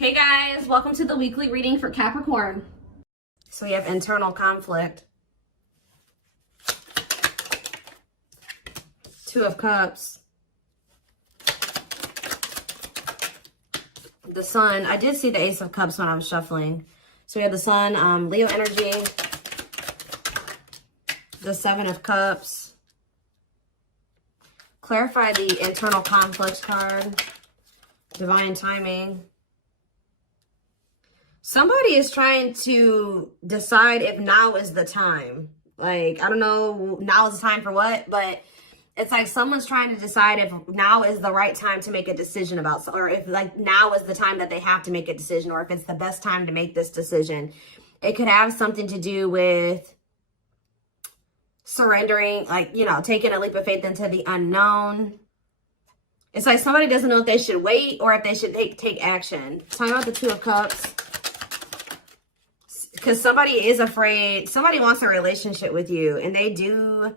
Hey guys, welcome to the weekly reading for Capricorn. So we have internal conflict. Two of Cups. The Sun. I did see the Ace of Cups when I was shuffling. So we have the Sun, Leo energy. The Seven of Cups. Clarify the internal conflict card. Divine timing. Somebody is trying to decide if now is the time. Like, I don't know, now is the time for what, but it's like someone's trying to decide if now is the right time to make a decision about, or if like now is the time that they have to make a decision, or if it's the best time to make this decision. It could have something to do with surrendering, like, you know, taking a leap of faith into the unknown. It's like somebody doesn't know if they should wait or if they should take action. Talking about the Two of Cups. Because somebody is afraid, somebody wants a relationship with you, and they do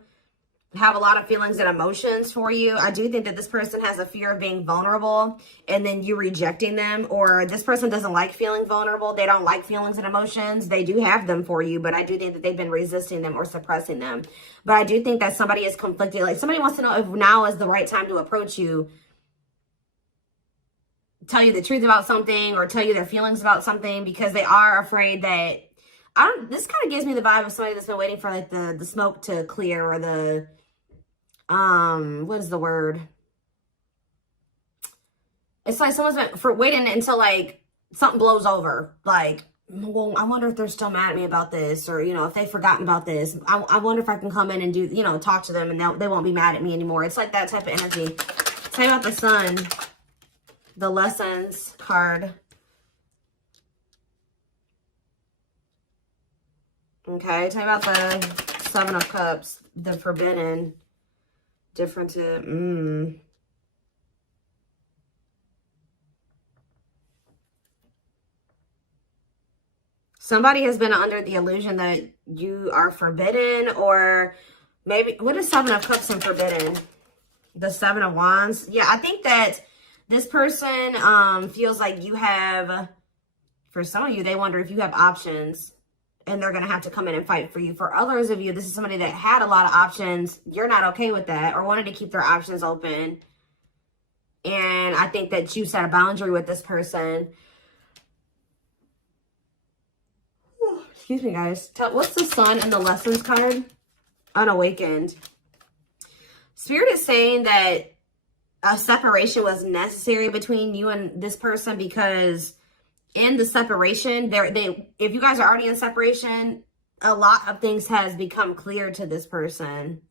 have a lot of feelings and emotions for you. I do think that this person has a fear of being vulnerable and then you rejecting them, or this person doesn't like feeling vulnerable. They don't like feelings and emotions. They do have them for you, but I do think that they've been resisting them or suppressing them. But I do think that somebody is conflicted. Like somebody wants to know if now is the right time to approach you, tell you the truth about something, or tell you their feelings about something, because they are afraid that, this kind of gives me the vibe of somebody that's been waiting for like the smoke to clear, or the, what is the word? It's like someone's been waiting until like something blows over. Like, well, I wonder if they're still mad at me about this, or, you know, if they've forgotten about this. I wonder if I can come in and do, you know, talk to them and they won't be mad at me anymore. It's like that type of energy. Same about the Sun, the Lessons card. Okay, tell me about the Seven of Cups, the Forbidden, different to, Somebody has been under the illusion that you are forbidden, or maybe, what is Seven of Cups and Forbidden? The Seven of Wands. Yeah, I think that this person feels like you have, for some of you, they wonder if you have options. And they're going to have to come in and fight for you. For others of you, this is somebody that had a lot of options. You're not okay with that, or wanted to keep their options open. And I think that you set a boundary with this person. Excuse me, guys. What's the Sun and the Lessons card? Unawakened. Spirit is saying that a separation was necessary between you and this person, because in the separation, if you guys are already in separation, a lot of things has become clear to this person.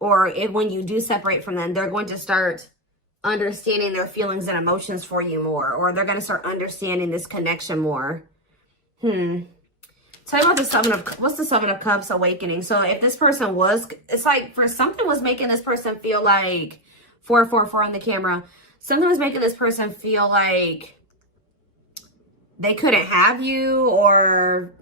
Or when you do separate from them, they're going to start understanding their feelings and emotions for you more, or they're going to start understanding this connection more. Tell me about the Seven of, what's the Seven of Cups awakening? So if this person was, it's like for something was making this person feel like 444 on the camera. Something was making this person feel like they couldn't have you, or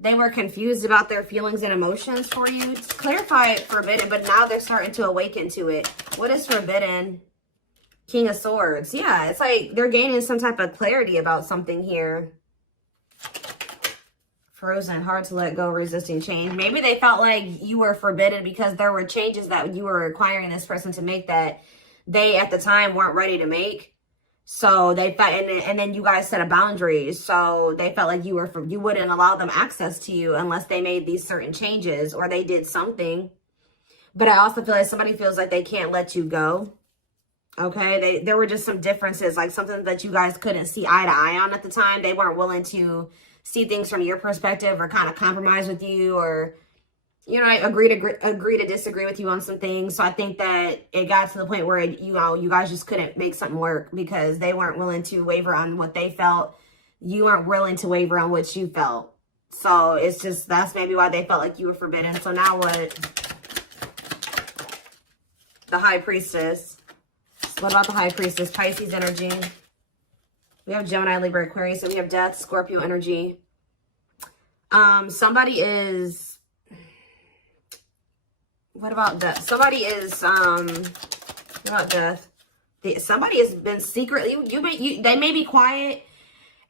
they were confused about their feelings and emotions for you. Clarify forbidden, but now they're starting to awaken to it. What is forbidden? King of Swords. Yeah, it's like they're gaining some type of clarity about something here. Frozen, hard to let go, resisting change. Maybe they felt like you were forbidden because there were changes that you were requiring this person to make that they at the time weren't ready to make. So they felt, and then you guys set a boundary. So they felt like you wouldn't allow them access to you unless they made these certain changes or they did something. But I also feel like somebody feels like they can't let you go. Okay, there were just some differences, like something that you guys couldn't see eye to eye on at the time. They weren't willing to see things from your perspective, or kind of compromise with you, or, you know, agree to disagree with you on some things. So I think that it got to the point where, you know, you guys just couldn't make something work because they weren't willing to waver on what they felt. You weren't willing to waver on what you felt. So it's just, that's maybe why they felt like you were forbidden. So now what? The High Priestess. What about the High Priestess? Pisces energy. We have Gemini, Libra, Aquarius, and we have Death, Scorpio energy. Somebody is, what about Death? Somebody is, what about Death? somebody has been secretly, they may be quiet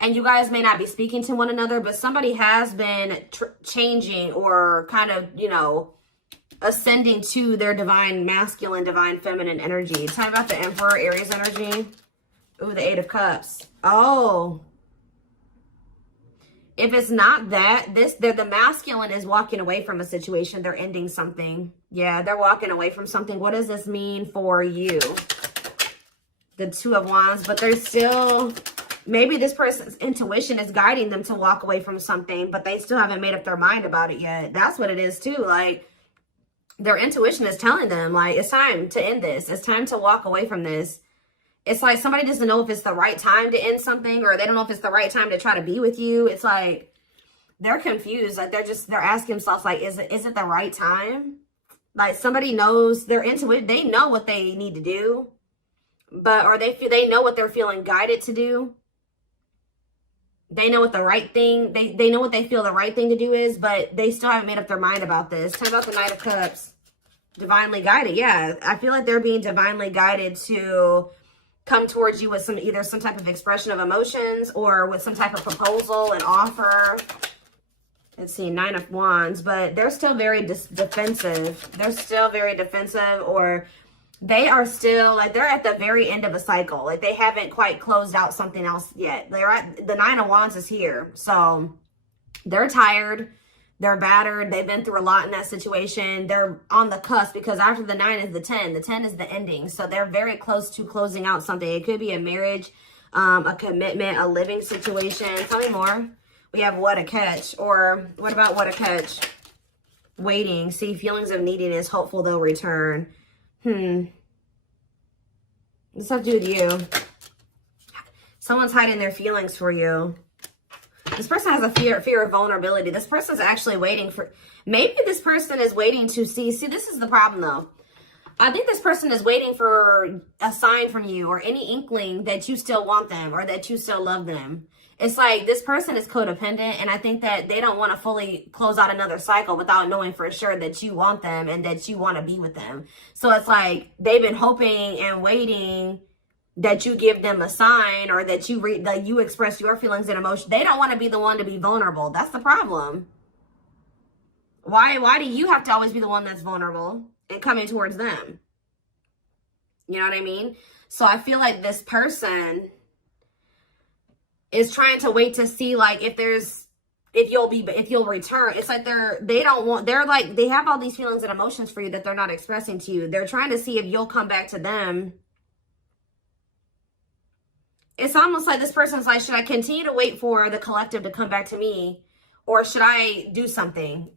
and you guys may not be speaking to one another, but somebody has been changing or kind of, you know, ascending to their divine masculine, divine feminine energy. Talking about the Emperor, Aries energy. Ooh, the Eight of Cups. Oh. If it's not that, the masculine is walking away from a situation. They're ending something. Yeah, they're walking away from something. What does this mean for you? The Two of Wands, but they're still, maybe this person's intuition is guiding them to walk away from something, but they still haven't made up their mind about it yet. That's what it is too. Like, their intuition is telling them, like, it's time to end this. It's time to walk away from this. It's like somebody doesn't know if it's the right time to end something, or they don't know if it's the right time to try to be with you. It's like they're confused. Like they're asking themselves, like, is it the right time? Like somebody knows, they're into it. They know what they need to do, but they know what they're feeling guided to do. They know what the right thing, they know what they feel the right thing to do is, but they still haven't made up their mind about this. Talk about the Knight of Cups. Divinely guided. Yeah, I feel like they're being divinely guided to come towards you with either some type of expression of emotions or with some type of proposal and offer. Let's see, Nine of Wands, but they're still very defensive. They're still very defensive, or they are still like they're at the very end of a cycle. Like they haven't quite closed out something else yet. They're at the Nine of Wands is here. So they're tired. They're battered. They've been through a lot in that situation. They're on the cusp because after the 9 is the 10. The 10 is the ending. So they're very close to closing out something. It could be a marriage, a commitment, a living situation. Tell me more. We have What a Catch. Or what about What a Catch? Waiting. See, feelings of neediness. Hopeful they'll return. This has to do with you. Someone's hiding their feelings for you. This person has a fear of vulnerability. This person's actually waiting for, maybe this person is waiting to see this is the problem though. I think this person is waiting for a sign from you or any inkling that you still want them or that you still love them. It's like this person is codependent, and I think that they don't want to fully close out another cycle without knowing for sure that you want them and that you want to be with them. So it's like they've been hoping and waiting that you give them a sign or that you express your feelings and emotions. They don't want to be the one to be vulnerable. That's the problem. Why do you have to always be the one that's vulnerable and coming towards them? You know what I mean? So I feel like this person is trying to wait to see like if you'll return. It's like they have all these feelings and emotions for you that they're not expressing to you. They're trying to see if you'll come back to them. It's almost like this person's like, should I continue to wait for the collective to come back to me, or should I do something?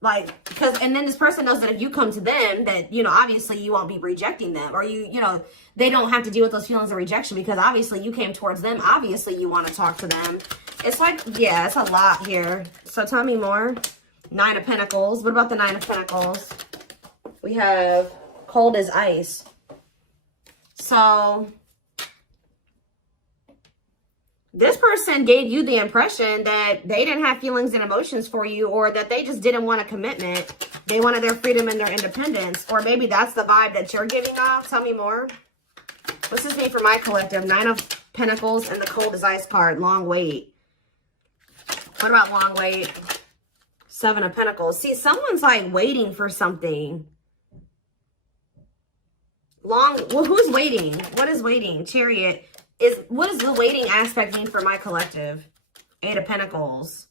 Like, and then this person knows that if you come to them, that, you know, obviously you won't be rejecting them, or you know, they don't have to deal with those feelings of rejection because obviously you came towards them. Obviously you want to talk to them. It's like, yeah, it's a lot here. So tell me more. Nine of Pentacles. What about the Nine of Pentacles? We have cold as ice. So this person gave you the impression that they didn't have feelings and emotions for you, or that they just didn't want a commitment. They wanted their freedom and their independence. Or maybe that's the vibe that you're giving off. Tell me more. What's this mean for my collective? Nine of Pentacles and the cold as ice card. Long wait. What about long wait? Seven of Pentacles. See, someone's like waiting for something. Well, who's waiting? What is waiting? Chariot. What does the waiting aspect mean for my collective? Eight of Pentacles.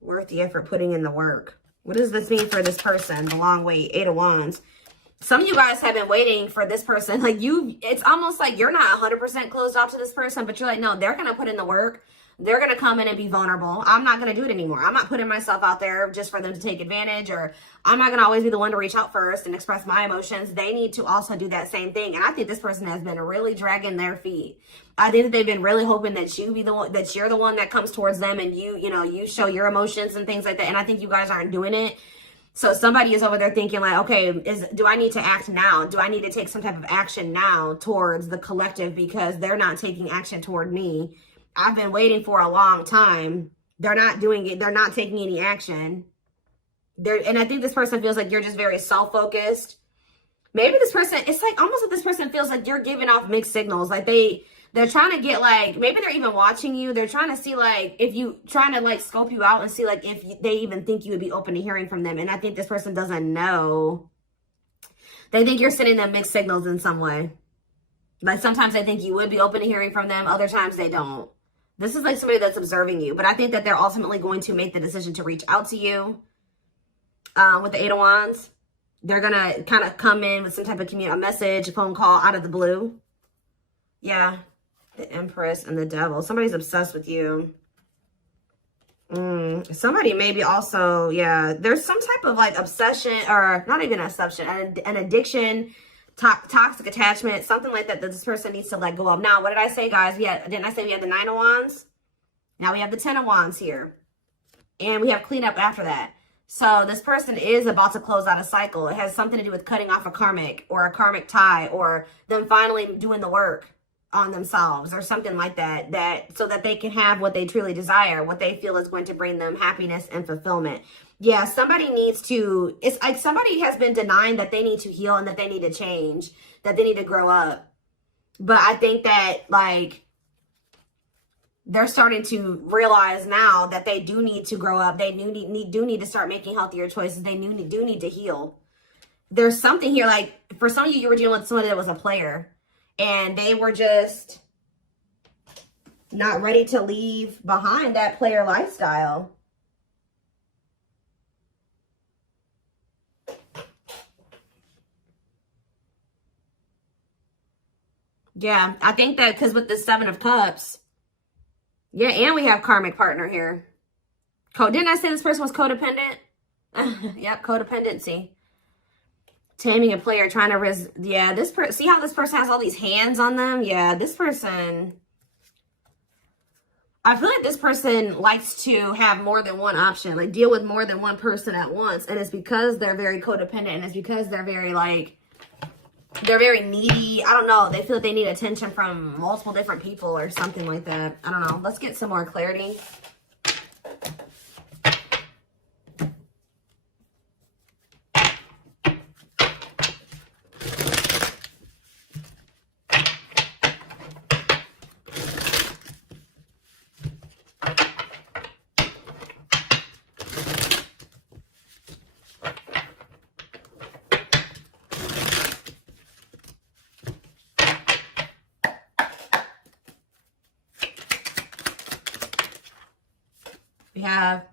Worth the effort, putting in the work. What does this mean for this person? The long wait. Eight of Wands. Some of you guys have been waiting for this person. Like it's almost like you're not 100% closed off to this person, but you're like, no, they're going to put in the work. They're going to come in and be vulnerable. I'm not going to do it anymore. I'm not putting myself out there just for them to take advantage, or I'm not going to always be the one to reach out first and express my emotions. They need to also do that same thing. And I think this person has been really dragging their feet. I think that they've been really hoping that you're the one that comes towards them and you show your emotions and things like that. And I think you guys aren't doing it. So somebody is over there thinking like, okay, do I need to act now? Do I need to take some type of action now towards the collective because they're not taking action toward me? I've been waiting for a long time. They're not doing it. They're not taking any action. And I think this person feels like you're just very self-focused. Maybe this person, it's like almost like this person feels like you're giving off mixed signals. Like they're trying to get like, maybe they're even watching you. They're trying to see like, if you, trying to like scope you out and see like if they even think you would be open to hearing from them. And I think this person doesn't know. They think you're sending them mixed signals in some way. Like sometimes they think you would be open to hearing from them. Other times they don't. This is like somebody that's observing you. But I think that they're ultimately going to make the decision to reach out to you. With the Eight of Wands. They're going to kind of come in with some type of a message, a phone call out of the blue. Yeah. The Empress and the Devil. Somebody's obsessed with you. Somebody maybe also, yeah. There's some type of like obsession, or not even an obsession, an addiction, toxic attachment, something like that this person needs to let go of. Now, what did I say, guys? Didn't I say we had the Nine of Wands? Now we have the Ten of Wands here. And we have cleanup after that. So this person is about to close out a cycle. It has something to do with cutting off a karmic or a karmic tie, or them finally doing the work on themselves or something like that, so that they can have what they truly desire, what they feel is going to bring them happiness and fulfillment. Yeah, somebody needs to, it's like somebody has been denying that they need to heal and that they need to change, that they need to grow up. But I think that like, they're starting to realize now that they do need to grow up. They do need to start making healthier choices. They do need to heal. There's something here, like for some of you, you were dealing with somebody that was a player and they were just not ready to leave behind that player lifestyle. Yeah, I think that because with the Seven of Cups, yeah, and we have karmic partner here. Didn't I say this person was codependent? Yep, codependency. Taming a player, trying to yeah, this person, see how this person has all these hands on them? Yeah, this person, I feel like this person likes to have more than one option, like deal with more than one person at once. And it's because they're very codependent, and it's because they're very like, they're very needy. I don't know. They feel like they need attention from multiple different people or something like that. I don't know. Let's get some more clarity. We have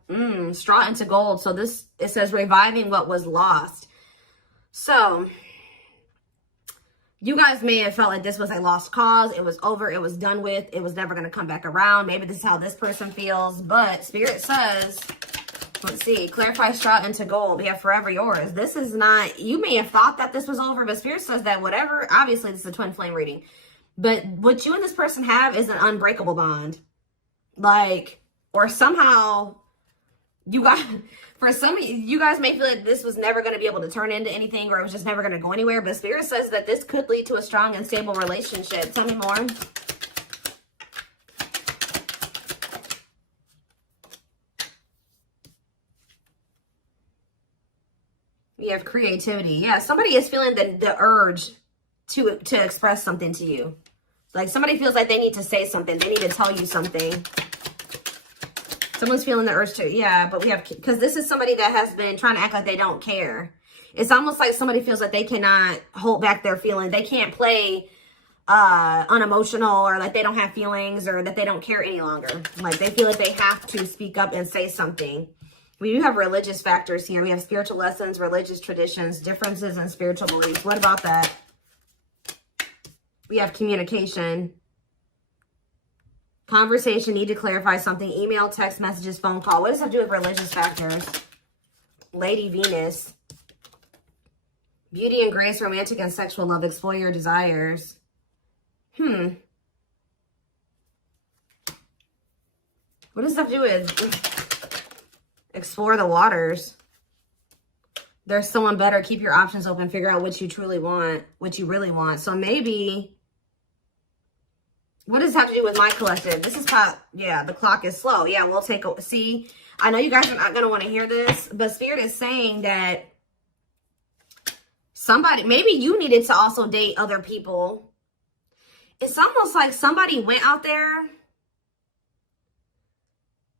straw into gold. So this, it says reviving what was lost. So you guys may have felt like this was a lost cause. It was over. It was done with. It was never going to come back around. Maybe this is how this person feels. But Spirit says, let's see, clarify straw into gold. We have forever yours. This is not, you may have thought that this was over, but Spirit says that whatever, obviously this is a twin flame reading. But what you and this person have is an unbreakable bond. Like, or somehow you guys, for some of you guys may feel like this was never going to be able to turn into anything, or it was just never going to go anywhere. But Spirit says that this could lead to a strong and stable relationship. Tell me more. We have creativity. Yeah, somebody is feeling the urge to express something to you. Like somebody feels like they need to say something. They need to tell you something. Someone's feeling the urge to, yeah, but we have, because this is somebody that has been trying to act like they don't care. It's almost like somebody feels like they cannot hold back their feelings. They can't play unemotional, or like they don't have feelings, or that they don't care any longer. Like they feel like they have to speak up and say something. We do have religious factors here. We have spiritual lessons, religious traditions, differences in spiritual beliefs. What about that? We have communication. Conversation, need to clarify something. Email, text messages, phone call. What does that do with religious factors? Lady Venus. Beauty and grace, romantic and sexual love. Explore your desires. What does that do with explore the waters? There's someone better. Keep your options open. Figure out what you truly want, what you really want. So maybe, what does this have to do with my collective? This is how, yeah, the clock is slow. Yeah, we'll take a, see, I know you guys are not going to want to hear this, but Spirit is saying that Somebody, maybe you needed to also date other people. It's almost like somebody went out there.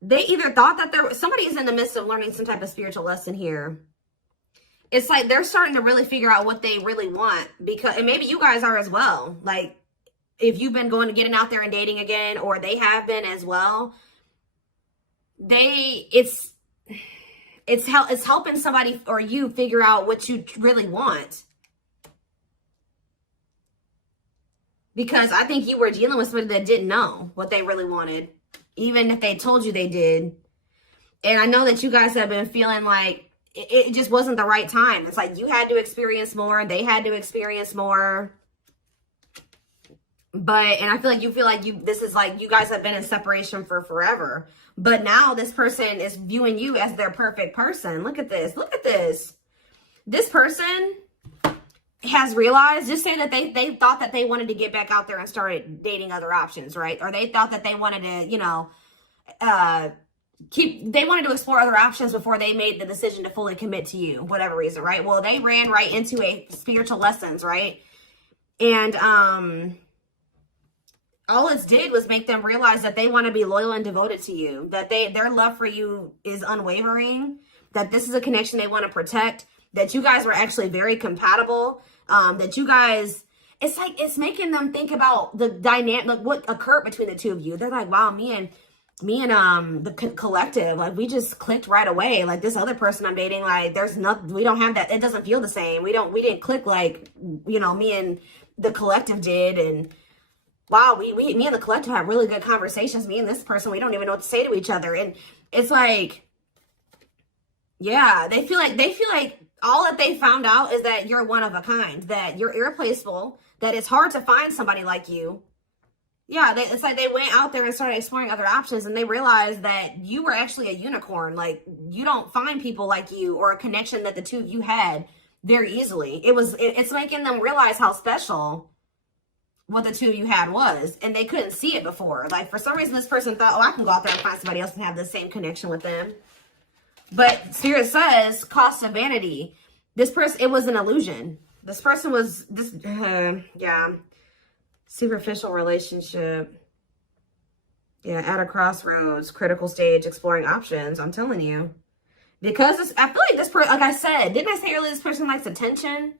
They either thought that somebody is in the midst of learning some type of spiritual lesson here. It's like they're starting to really figure out what they really want, because, and maybe you guys are as well. Like, if you've been getting out there and dating again, or they have been as well, it's helping somebody or you figure out what you really want. Because I think you were dealing with somebody that didn't know what they really wanted, even if they told you they did. And I know that you guys have been feeling like it just wasn't the right time. It's like you had to experience more, they had to experience more. And I feel like this is like you guys have been in separation for forever. But now this person is viewing you as their perfect person. Look at this. Look at this. This person has realized, just say that they thought that they wanted to get back out there and started dating other options, right? Or they thought that they wanted to, you know, they wanted to explore other options before they made the decision to fully commit to you, whatever reason, right? Well, they ran right into a spiritual lessons, right? And all it did was make them realize that they want to be loyal and devoted to you, that their love for you is unwavering, that this is a connection they want to protect, that you guys were actually very compatible, that you guys, it's making them think about the dynamic, like what occurred between the two of you. They're like, wow, me and the collective, like we just clicked right away. Like this other person I'm dating, like there's nothing, we don't have that. It doesn't feel the same. We didn't click like, you know, me and the collective did. And wow, me and the collective have really good conversations. Me and this person, we don't even know what to say to each other. And it's like, yeah, they feel like all that they found out is that you're one of a kind, that you're irreplaceable, that it's hard to find somebody like you. Yeah, it's like they went out there and started exploring other options, and they realized that you were actually a unicorn. Like, you don't find people like you or a connection that the two of you had very easily. It's making them realize how special what the two of you had was, and they couldn't see it before. Like, for some reason, this person thought, oh, I can go out there and find somebody else and have the same connection with them. But Spirit says, cost of vanity. This person, it was an illusion. This person was, yeah, superficial relationship. Yeah, at a crossroads, critical stage, exploring options. I'm telling you. Because I feel like this person, like I said, didn't I say earlier this person likes attention?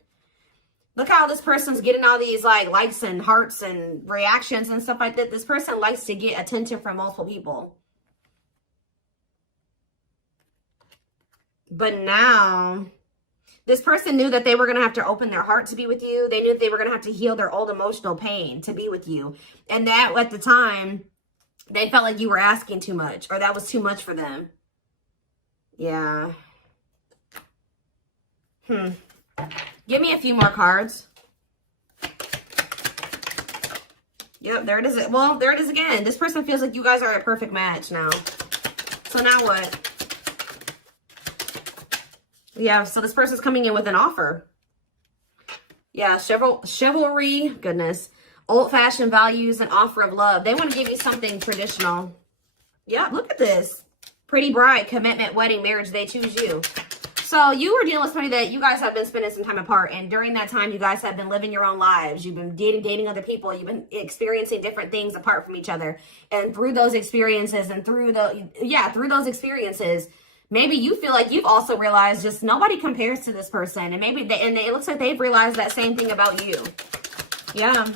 Look how this person's getting all these like likes and hearts and reactions and stuff like that. This person likes to get attention from multiple people. But now, this person knew that they were going to have to open their heart to be with you. They knew that they were going to have to heal their old emotional pain to be with you. And that, at the time, they felt like you were asking too much, or that was too much for them. Yeah. Give me a few more cards. Yep, there it is. Well, there it is again. This person feels like you guys are a perfect match now. So now what? Yeah, so this person's coming in with an offer. Yeah, chivalry, goodness. Old-fashioned values and offer of love. They want to give you something traditional. Yeah, look at this. Pretty bride, commitment, wedding, marriage, they choose you. So you were dealing with somebody that you guys have been spending some time apart. And during that time, you guys have been living your own lives. You've been dating other people. You've been experiencing different things apart from each other. And through those experiences maybe you feel like you've also realized just nobody compares to this person. And maybe it looks like they've realized that same thing about you. Yeah.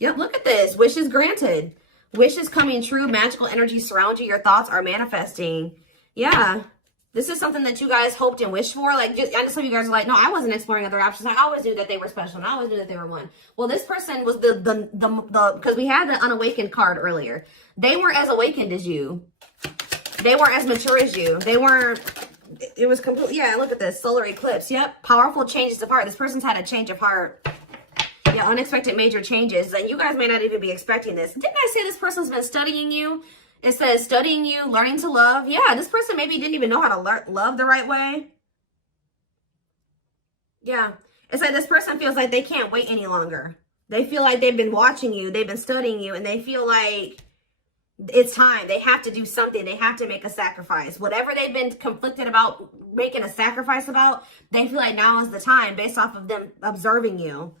Yep, look at this. Wishes granted. Wishes coming true. Magical energy surround you. Your thoughts are manifesting. Yeah. This is something that you guys hoped and wished for. Like, I know some of you guys are like, no, I wasn't exploring other options. I always knew that they were special. And I always knew that they were one. Well, this person was because we had the unawakened card earlier. They weren't as awakened as you. They weren't as mature as you. They weren't, it was complete. Yeah, look at this. Solar eclipse. Yep. Powerful changes of heart. This person's had a change of heart. Yeah, unexpected major changes. And you guys may not even be expecting this. Didn't I say this person's been studying you? It says studying you, learning to love. Yeah, this person maybe didn't even know how to love the right way. Yeah. It's like this person feels like they can't wait any longer. They feel like they've been watching you. They've been studying you. And they feel like It's time. They have to do something. They have to make a sacrifice. Whatever they've been conflicted about making a sacrifice about, they feel like now is the time based off of them observing you.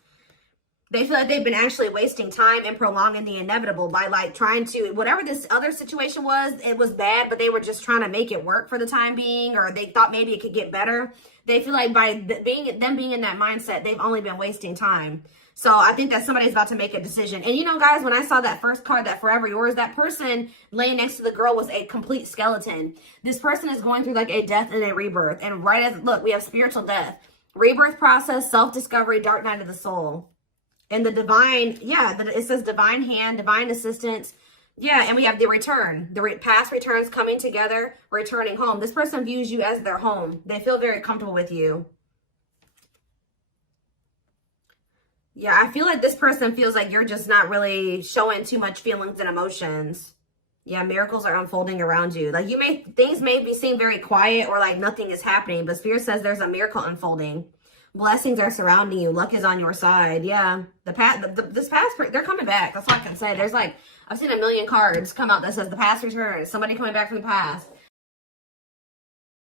They feel like they've been actually wasting time and prolonging the inevitable by like trying to, whatever this other situation was, it was bad, but they were just trying to make it work for the time being, or they thought maybe it could get better. They feel like by being in that mindset, they've only been wasting time. So I think that somebody's about to make a decision. And you know, guys, when I saw that first card, that Forever Yours, that person laying next to the girl was a complete skeleton. This person is going through like a death and a rebirth. And right as, look, we have spiritual death, rebirth process, self-discovery, dark night of the soul. And the divine, yeah, it says divine hand, divine assistance. Yeah, and we have the return. The past returns coming together, returning home. This person views you as their home. They feel very comfortable with you. Yeah, I feel like this person feels like you're just not really showing too much feelings and emotions. Yeah, miracles are unfolding around you. Like things may seem very quiet or like nothing is happening, but Spirit says there's a miracle unfolding. Blessings are surrounding you. Luck is on your side. Yeah. This past, they're coming back. That's all I can say. There's like, I've seen a million cards come out that says the past returns. Somebody coming back from the past.